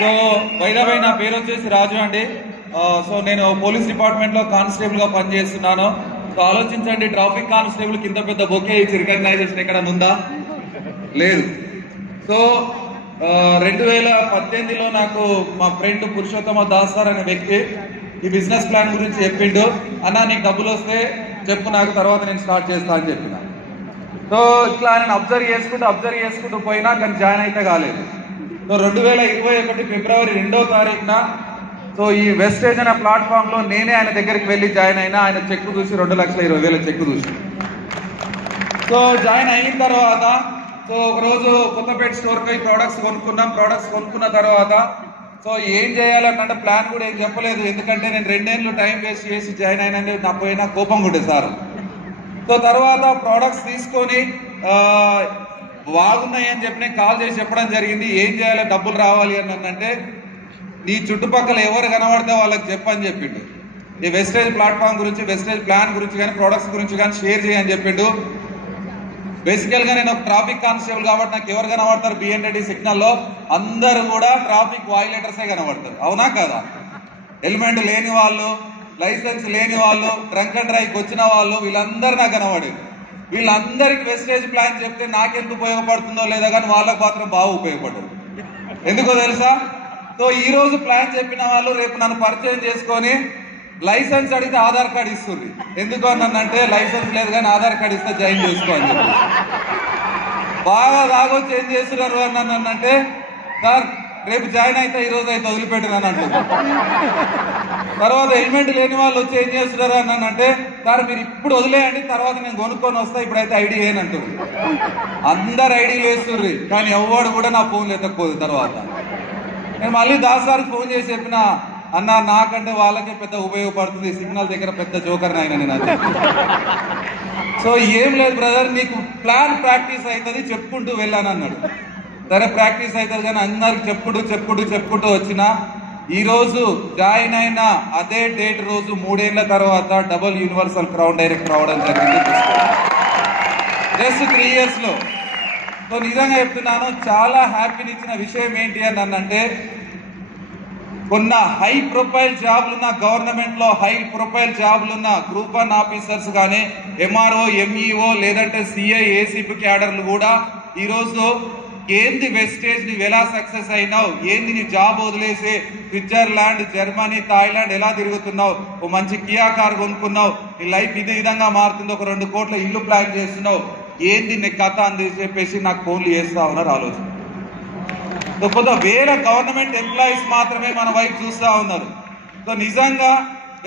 So వైదాబాయ్ నా పేరు వచ్చేసి రాజు అండి. సో నేను పోలీస్ డిపార్ట్మెంట్ లో కానిస్టేబుల్ గా పనిచేస్తున్నాను. సో ఆలోచించండి, ట్రాఫిక్ కానిస్టేబుల్ కింద పెద్ద బొకే ఇచ్చి రికగ్నైజేషన్ ఎక్కడ ఉందా? లేదు. సో 2018లో నాకు మా ఫ్రెండ్ పురుషోత్తమ దాస్ సార్ అనే వ్యక్తి ఈ బిజినెస్ ప్లాన్ గురించి చెప్పిండు. అన్న నీకు డబ్బులు వస్తే చెప్పు, నాకు తర్వాత నేను స్టార్ట్ చేస్తా అని చెప్పిన. సో ఇట్లా ఆయన అబ్జర్వ్ చేసుకుంటూ పోయినా కానీ జాయిన్ అయితే కాలేదు. సో 2021 ఫిబ్రవరి 2వ తారీఖున సో ఈ వెస్టేజ్ అనే ప్లాట్ఫామ్ లో నేనే ఆయన దగ్గరికి వెళ్ళి జాయిన్ అయినా. ఆయన చెక్ చూసి 2,20,000 చెక్ చూసి సో జాయిన్ అయిన తర్వాత సో ఒకరోజు కొత్తపేట స్టోర్కి పోయి ప్రోడక్ట్స్ కొనుక్కున్న తర్వాత సో ఏం చేయాలన్నంటే ప్లాన్ కూడా ఏం చెప్పలేదు. ఎందుకంటే నేను 2 ఏళ్ళు టైం వేస్ట్ చేసి జాయిన్ అయినండి, నా పోయినా కోపంగా ఉండే సార్. సో తర్వాత ప్రోడక్ట్స్ తీసుకొని బాగున్నాయి అని చెప్పి నేను కాల్ చేసి చెప్పడం జరిగింది. ఏం చేయాలి, డబ్బులు రావాలి అని అంటే నీ చుట్టుపక్కల ఎవరు కనబడితే వాళ్ళకి చెప్పని చెప్పిండు. ఈ వెస్టేజ్ ప్లాట్ఫామ్ గురించి, వెస్టేజ్ ప్లాన్ గురించి కానీ ప్రోడక్ట్స్ గురించి కానీ షేర్ చేయని చెప్పిండు. బేసికల్ గా నేను ఒక ట్రాఫిక్ కానిస్టేబుల్ కాబట్టి నాకు ఎవరు కనబడతారు? బిఎన్రెడ్డి సిగ్నల్ లో అందరూ కూడా ట్రాఫిక్ వాయిలేటర్సే కనబడతారు, అవునా కదా? హెల్మెట్ లేని వాళ్ళు, లైసెన్స్ లేని వాళ్ళు, డ్రంక్ అండ్ డ్రైవ్ వచ్చిన వాళ్ళు, వీళ్ళందరూ నాకు కనబడేది. వీళ్ళందరికి వెస్టేజ్ ప్లాన్ చెప్తే నాకెంత ఉపయోగపడుతుందో లేదా కానీ వాళ్ళకు మాత్రం బాగా ఉపయోగపడదు. ఎందుకో తెలుసా? సో ఈ రోజు ప్లాన్ చెప్పిన వాళ్ళు రేపు నన్ను పరిచయం చేసుకొని లైసెన్స్ అడిగితే ఆధార్ కార్డు ఇస్తుంది. ఎందుకు అన్నంటే లైసెన్స్ లేదు కానీ ఆధార్ కార్డు ఇస్తే జాయిన్ చేసుకోవాలి. బాగా తాగొచ్చి ఏం చేస్తున్నారు అన్నంటే సార్ రేపు జాయిన్ అయితే ఈ రోజు అయితే వదిలిపెట్టినాను అంటున్నారు. తర్వాత హెల్మెట్ లేని వాళ్ళు వచ్చి ఏం చేస్తున్నారు అన్నంటే సార్ మీరు ఇప్పుడు వదిలేయండి, తర్వాత నేను కొనుక్కొని వస్తా, ఇప్పుడైతే ఐడి ఏనంటారు. అందరు ఐడీలు వేస్తుర్రి కానీ ఎవడు కూడా నా ఫోన్లు ఎత్తకపోదు. తర్వాత నేను మళ్ళీ దాస్ సార్కి ఫోన్ చేసి చెప్పిన, అన్న నాకంటే వాళ్ళకే పెద్ద ఉపయోగపడుతుంది, సిగ్నల్ దగ్గర పెద్ద జోకర్ అయినా నేను అది. సో ఏం లేదు బ్రదర్, నీకు ప్లాన్ ప్రాక్టీస్ అవుతుంది చెప్పుకుంటూ వెళ్ళాను అన్నాడు. సరే ప్రాక్టీస్ అవుతుంది కానీ అందరికి చెప్పుకుంటూ వచ్చిన ఈ రోజు జాయిన్ అయిన అదే డేట్ రోజు 3 ఏళ్ల తర్వాత డబుల్ యూనివర్సల్ క్రౌన్ డైరెక్ట్ రావడం జరిగింది జస్ట్ 3 years లో. సో నిజంగా చెప్తున్నాను, చాలా హ్యాపీని ఇచ్చిన విషయం ఏంటి అని అన్నంటే కొన్న హై ప్రొఫైల్ జాబ్లున్న గవర్నమెంట్ లో హై ప్రొఫైల్ జాబ్లున్న గ్రూప్ 1 ఆఫీసర్స్ కానీ ఎంఆర్ఓ, ఎంఈఓ లేదంటే సిఐ, ఏసీపీ క్యాడర్లు కూడా ఈరోజు ఏంది వెస్టేజ్ నీవు ఎలా సక్సెస్ అయినావు, ఏంది నీ జాబ్ వదిలేసి స్విట్జర్లాండ్, జర్మనీ, థాయిలాండ్ ఎలా తిరుగుతున్నావు, ఓ మంచి కియా కార్ కొనుక్కున్నావు, నీ లైఫ్ ఇది విధంగా మారుతుంది, ఒక 2 కోట్ల ఇల్లు ప్లాన్ చేస్తున్నావు, ఏంది నీ కథ అని చెప్పేసి నాకు ఫోన్లు చేస్తా ఉన్నారు ఆలోచన. సో కొంత వేల గవర్నమెంట్ ఎంప్లాయీస్ మాత్రమే మన వైపు చూస్తూ ఉన్నారు. సో నిజంగా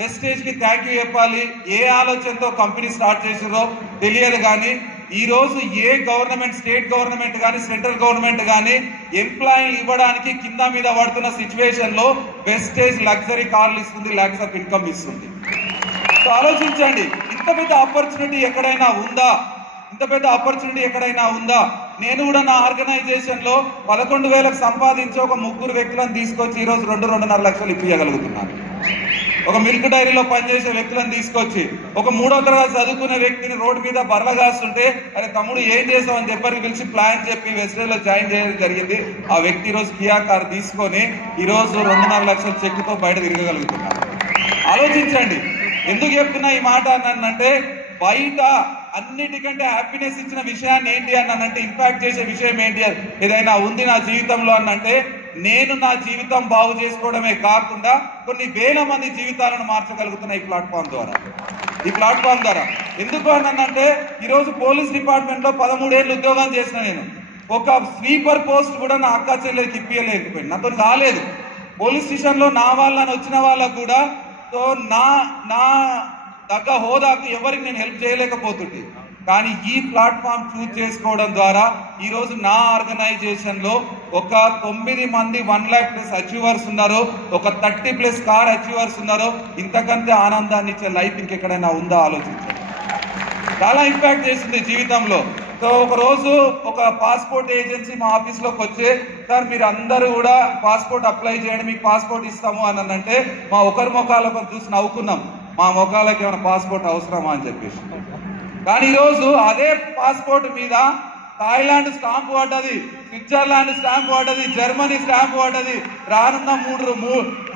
వెస్టేజ్ కి థ్యాంక్ యూ చెప్పాలి. ఏ ఆలోచనతో కంపెనీ స్టార్ట్ చేసారో తెలియదు కానీ ఈ రోజు ఏ గవర్నమెంట్, స్టేట్ గవర్నమెంట్ కానీ సెంట్రల్ గవర్నమెంట్ కానీ ఎంప్లాయీ ఇవ్వడానికి కింద మీద పడుతున్న సిచ్యువేషన్ లో వెస్టేజ్ లగ్జరీ కార్లు ఇస్తుంది, లాక్స్ ఆఫ్ ఇన్కమ్ ఇస్తుంది. సో ఆలోచించండి, ఇంత పెద్ద ఆపర్చునిటీ ఎక్కడైనా ఉందా? నేను కూడా నా ఆర్గనైజేషన్ లో 11,000 సంపాదించి ఒక 3 వ్యక్తులను తీసుకొచ్చి ఈ రోజు 2-2.5 లక్షలు ఇప్పించగలుగుతున్నాను. ఒక మిల్క్ డైరీలో పనిచేసే వ్యక్తులను తీసుకొచ్చి ఒక 3వ తరగతి చదువుకునే వ్యక్తిని రోడ్డు మీద బర్రగాస్తుంటే అరే తమ్ముడు ఏం చేసామని చెప్పని పిలిచి ప్లాన్ చెప్పి వెస్టేజ్ లో జాయిన్ చేయడం జరిగింది. ఆ వ్యక్తి ఈ రోజు కియా కార్ తీసుకొని ఈ రోజు 2.5 లక్షల చెక్కుతో బయట తిరగగలుగుతున్నారు. ఆలోచించండి, ఎందుకు చెప్తున్నా ఈ మాట అన్నంటే బయట అన్నిటికంటే హ్యాపీనెస్ ఇచ్చిన విషయాన్ని ఏంటి అన్నంటే, ఇంపాక్ట్ చేసే విషయం ఏంటి ఏదైనా ఉంది నా జీవితంలో అన్నంటే నేను నా జీవితం బాగు చేసుకోవడమే కాకుండా కొన్ని వేల మంది జీవితాలను మార్చగలుగుతున్నా ఈ ప్లాట్ఫామ్ ద్వారా. ఎందుకు అన్నంటే ఈరోజు పోలీస్ డిపార్ట్మెంట్ లో 13 ఏళ్ళు ఉద్యోగం చేసిన నేను ఒక స్వీపర్ పోస్ట్ కూడా నా అక్క చెల్లెలకి ఇప్పియలేకపోయింది, నాతో కాలేదు. పోలీస్ స్టేషన్ లో నా వాళ్ళని వచ్చిన వాళ్ళకు కూడా సో నా తగ్గ హోదాకు ఎవరికి నేను హెల్ప్ చేయలేకపోతుంది. కానీ ఈ ప్లాట్ఫామ్ చూజ్ చేసుకోవడం ద్వారా ఈ రోజు నా ఆర్గనైజేషన్ లో ఒక 9 మంది 1 lakh+ అచీవర్స్ ఉన్నారు, ఒక 30+ కార్ అచీవర్స్ ఉన్నారు. ఇంతకంటే ఆనందాన్ని ఇచ్చే లైఫ్ ఇంకెక్కడైనా ఉందా? ఆలోచించండి. చాలా ఇంపాక్ట్ చేసింది జీవితంలో. సో ఒక రోజు ఒక పాస్పోర్ట్ ఏజెన్సీ మా ఆఫీస్ లోకి వచ్చి సార్ మీరు అందరూ కూడా పాస్పోర్ట్ అప్లై చేయండి, మీకు పాస్పోర్ట్ ఇస్తాము అని అంటే మా ఒకరి ముఖాలకు చూసి నవ్వుకున్నాం, మా ముఖాలకి ఏమైనా పాస్పోర్ట్ అవసరమా అని చెప్పేసి. కానీ ఈరోజు అదే పాస్పోర్ట్ మీద థాయిలాండ్ స్టాంప్ పడ్డది, స్విట్జర్లాండ్ స్టాంప్ పడ్డది, జర్మనీ స్టాంప్ పడ్డది, రానున్న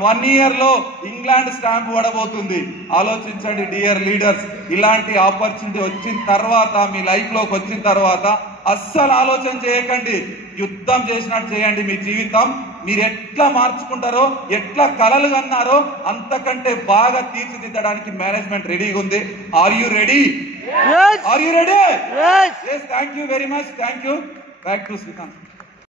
1 ఇయర్ లో ఇంగ్లాండ్ స్టాంప్ పడబోతుంది. ఆలోచించండి డియర్ లీడర్స్, ఇలాంటి ఆపర్చునిటీ వచ్చిన తర్వాత, మీ లైఫ్ లోకి వచ్చిన తర్వాత అస్సలు ఆలోచన చేయకండి, యుద్ధం చేసినట్టు చేయండి. మీ జీవితం మీరు ఎట్లా మార్చుకుంటారో, ఎట్లా కలలు కన్నారో అంతకంటే బాగా తీర్చిదిద్దడానికి మేనేజ్మెంట్ రెడీగా ఉంది. Are you ready? Are you ready? Yes. Thank you very much. Thank you. Back to Srikanth.